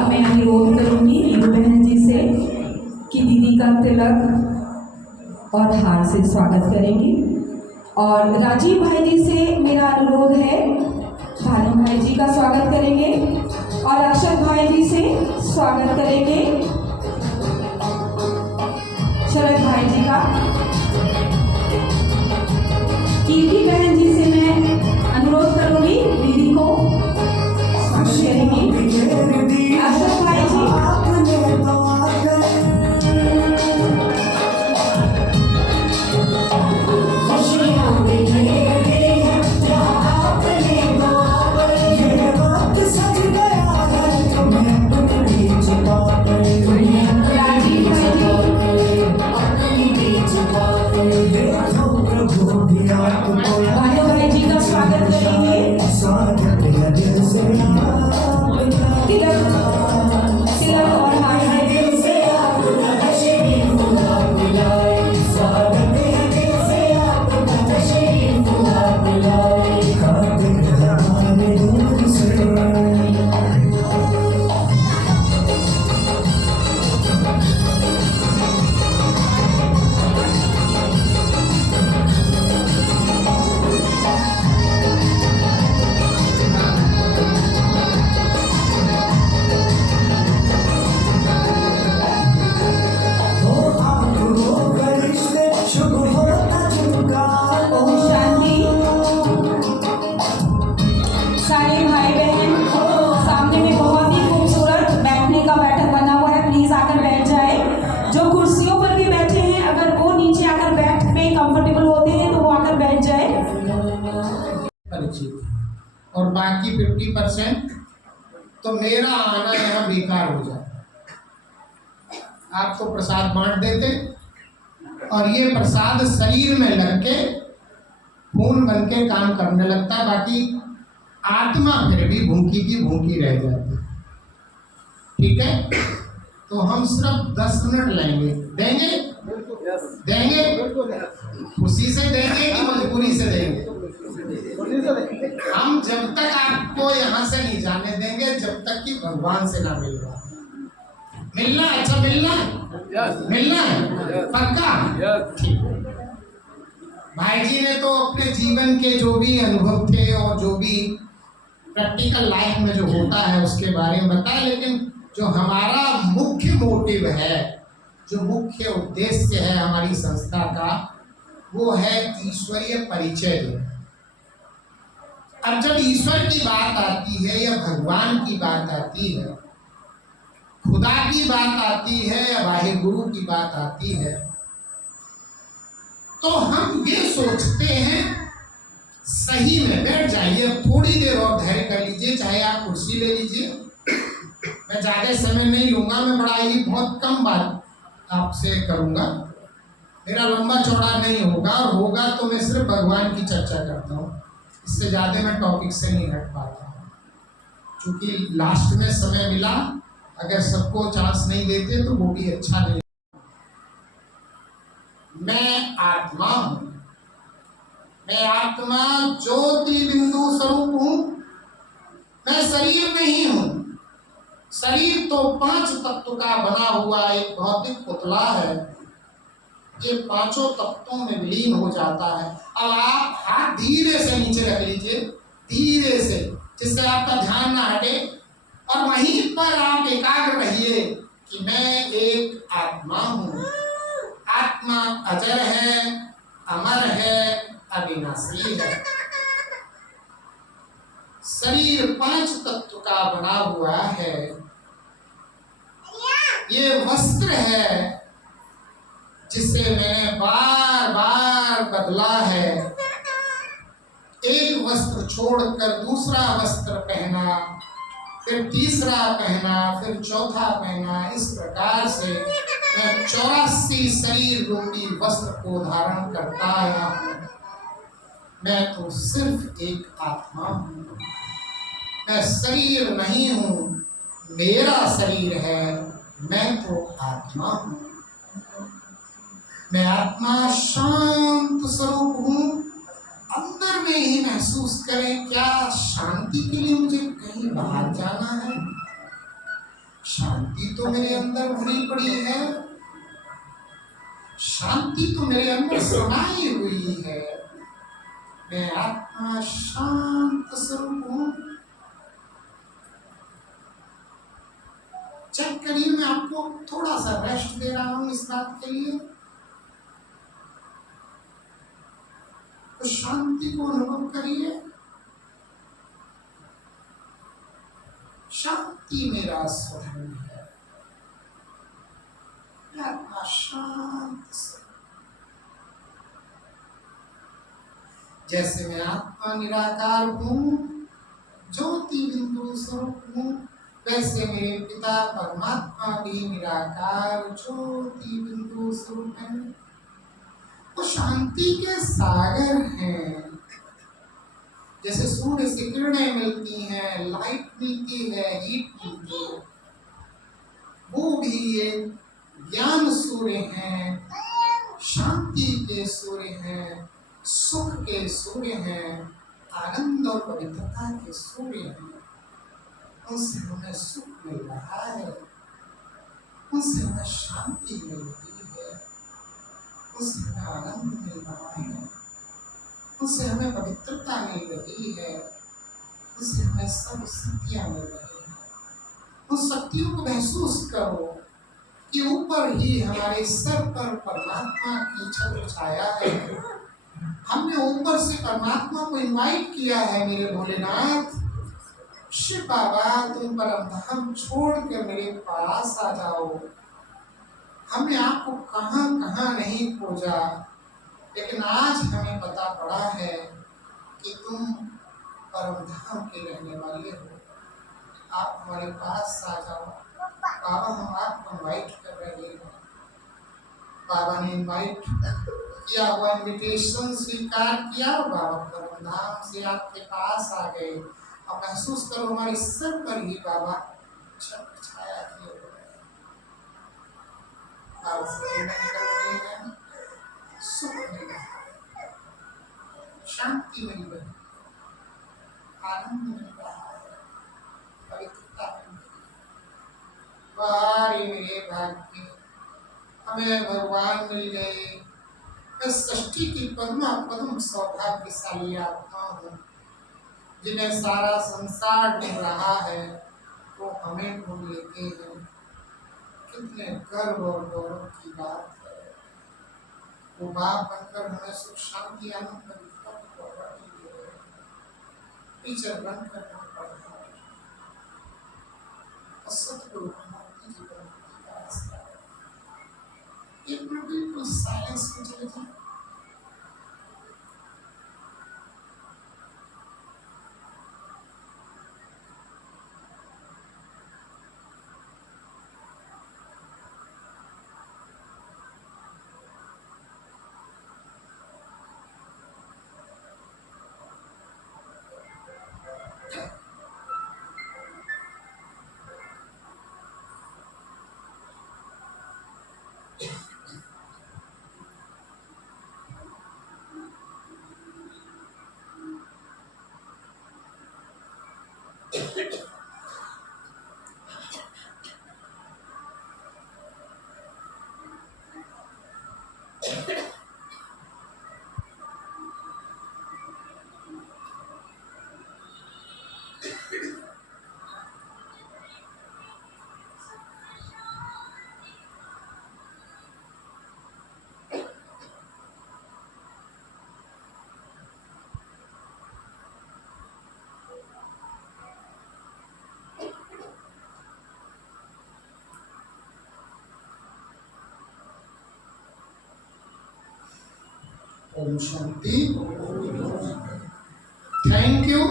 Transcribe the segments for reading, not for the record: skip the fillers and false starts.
बाद मैं अनुरोध करूंगी नीरू बहन जी से कि दीदी का तिलक और हार से स्वागत करेंगी। और राजीव भाई जी से मेरा अनुरोध है, भानु भाई जी का स्वागत करेंगे और अक्षत भाई जी से स्वागत करेंगे शरद भाई जी का। कीर्ति बहन जी से मैं अनुरोध करूंगी दीदी को स्वागत करेंगी। अक्षत भाई जी भानु भाई जी का स्वागत करेंगे। तिलक और हार और बाकी 50% तो मेरा आना यहाँ बेकार हो जाए। आपको प्रसाद बांट देते और ये प्रसाद शरीर में लग के खून बन के काम करने लगता है, बाकी आत्मा फिर भी भूखी की भूखी रह जाती। ठीक है, तो हम सिर्फ 10 मिनट लेंगे। देंगे देंगे खुशी से देंगे कि मजबूरी से देंगे? हम जब तक आपको यहाँ से नहीं जाने देंगे जब तक कि भगवान से ना मिल रहा। मिलना अच्छा मिलना है पक्का। ठीक। भाई जी ने तो अपने जीवन के जो भी अनुभव थे और जो भी प्रैक्टिकल लाइफ में जो होता है उसके बारे में बताया, लेकिन जो हमारा मुख्य मोटिव है, जो मुख्य उद्देश्य है हमारी संस्था का, वो है ईश्वरीय परिचय देना। अब जब ईश्वर की बात आती है या भगवान की बात आती है, खुदा की बात आती है या वाहिगुरु की बात आती है, तो हम ये सोचते हैं सही में बैठ जाइए, थोड़ी देर और धैर्य कर लीजिए, चाहे आप कुर्सी ले लीजिए। मैं ज्यादा समय नहीं लूंगा, मैं बड़ा ही बहुत कम बात आपसे करूंगा, मेरा लंबा चौड़ा नहीं होगा, और होगा तो मैं सिर्फ भगवान की चर्चा करता हूँ, इससे ज़्यादा मैं टॉपिक से नहीं हट पाता हूँ। क्योंकि लास्ट में समय मिला, अगर सबको चांस नहीं देते तो वो भी अच्छा नहीं। मैं आत्मा हूँ, मैं आत्मा ज्योति बिंदु स्वरूप हूँ, मैं शरीर नहीं हूँ। शरीर तो 5 तत्व का बना हुआ एक भौतिक पुतला है, ये 5 तत्वों में विलीन हो जाता है। अब आप हाथ धीरे से नीचे रख लीजिए, धीरे से, जिससे आपका ध्यान ना हटे, और वहीं पर आप एकाग्र रहिए कि मैं एक आत्मा हूँ। आत्मा अजर है, अमर है, अविनाशी है। शरीर 5 तत्व का बना हुआ है, ये वस्त्र है जिसे मैंने बार बार बदला है। एक वस्त्र छोड़कर दूसरा वस्त्र पहना, फिर तीसरा पहना, फिर चौथा पहना। इस प्रकार से मैं 84 शरीर रूपी वस्त्र को धारण करता आया हूँ। मैं तो सिर्फ एक आत्मा हूँ, मैं शरीर नहीं हूँ, मेरा शरीर है, मैं तो आत्मा हूँ। मैं आत्मा शांत स्वरूप हूँ। अंदर में ही महसूस करें, क्या शांति के लिए मुझे कहीं बाहर जाना है? शांति तो मेरे अंदर भरी पड़ी है, शांति तो मेरे अंदर समाई हुई है। मैं आत्मा शांत स्वरूप हूं। चेक करिए, मैं आपको थोड़ा सा रेस्ट दे रहा हूं इस बात के लिए। तो शांति को अनुभव करिए। शांति मेरा स्वधर्म है। आत्मा शांत स्वरूप। जैसे मैं आत्मा निराकार हूँ, ज्योति बिंदु स्वरूप हूँ, वैसे मेरे पिता परमात्मा भी निराकार ज्योति बिंदु स्वरूप है। वो शांति के सागर हैं। जैसे सूर्य से किरणें मिलती हैं, लाइट मिलती है, हीट मिलती है, वो भी एक ज्ञान सूर्य हैं, शांति के सूर्य हैं, सुख के सूर्य हैं, आनंद और पवित्रता के सूर्य हैं। उनसे हमें सुख मिल रहा है, उनसे हमें शांति मिल रही है, उनसे हमें आनंद मिल रहा है, उनसे हमें पवित्रता मिल रही है, उनसे हमें सब शक्तियाँ मिल रही हैं। उन शक्तियों को महसूस करो कि ऊपर ही हमारे सर पर परमात्मा की छत्र छाया है। हमने ऊपर से परमात्मा को इनवाइट किया है, मेरे भोलेनाथ, शिव बाबा तुम परम धाम छोड़ कर मेरे पास आ जाओ। हमने आपको कहाँ कहाँ नहीं खोजा, लेकिन आज हमें पता पड़ा है कि तुम परम धाम के रहने वाले हो। आप हमारे पास आ जाओ। बाबा हम आपको इनवाइट कर रहे हैं। बाबा ने इनवाइट किया हुआ इनविटेशन स्वीकार किया, बाबा परम धाम से आपके पास आ गए। अब महसूस करो हमारे सर पर ही बाबा छत्र छाया किए हुए हैं। बाबा से निकल रही है, सुख मिल रहा है, शांति मिल रही है, आनंद मिल रहा है, पवित्रता मिल रही है। बारी मेरे भाग्य, हमें भगवान मिल गए। मैं सृष्टि की पद्म सौभाग्यशाली आत्मा हूँ, जिन्हें सारा संसार ढूंढ रहा है, वो हमें ढूंढ लेते हैं। कितने गर्व और गौरव की बात है। वो बाप बनकर हमें सुख शांति आनंद टीचर बनकर हम पढ़ रहे हैं। सतगुरु हमारे जीवन की रास्ता है। एक मिनट बिल्कुल साइलेंस में चले जाए। ओम शांति। Thank you.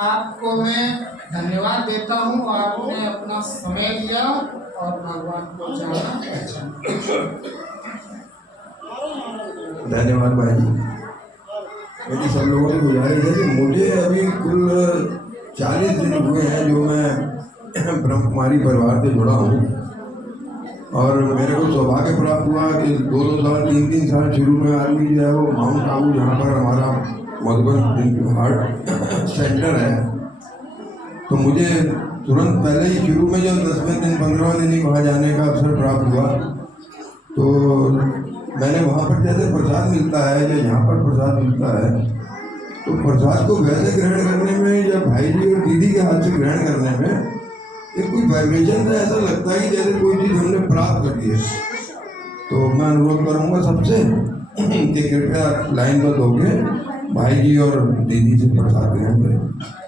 आपको मैं धन्यवाद देता हूँ, आपने अपना समय दिया और भगवान को जाना पहचाना। धन्यवाद भाई जी। मेरी सब लोगों से गुजारिश है कि मुझे अभी कुल 40 दिन हुए हैं जो मैं ब्रह्म कुमारी परिवार से जुड़ा हूँ, और मेरे को सौभाग्य प्राप्त हुआ कि 2-2 साल 3-3 साल शुरू में आदमी जो है वो माउंट आबू, जहाँ पर हमारा मधुबन हार्ट सेंटर है, तो मुझे तुरंत पहले ही शुरू में जब 10वें दिन 15वें दिन ही वहाँ जाने का अवसर प्राप्त हुआ तो मैंने वहाँ पर जैसे प्रसाद मिलता है या यहाँ पर प्रसाद मिलता है तो प्रसाद को वैसे ग्रहण करने में या भाई जी और दीदी के हाथ से ग्रहण करने में एक कोई वाइब्रेशन से ऐसा लगता है कि जैसे कोई चीज़ हमने प्राप्त कर दी है। तो मैं अनुरोध करूँगा सबसे कि कृपया लाइन पर होके भाई जी और दीदी से प्रसाद ग्रहण करें।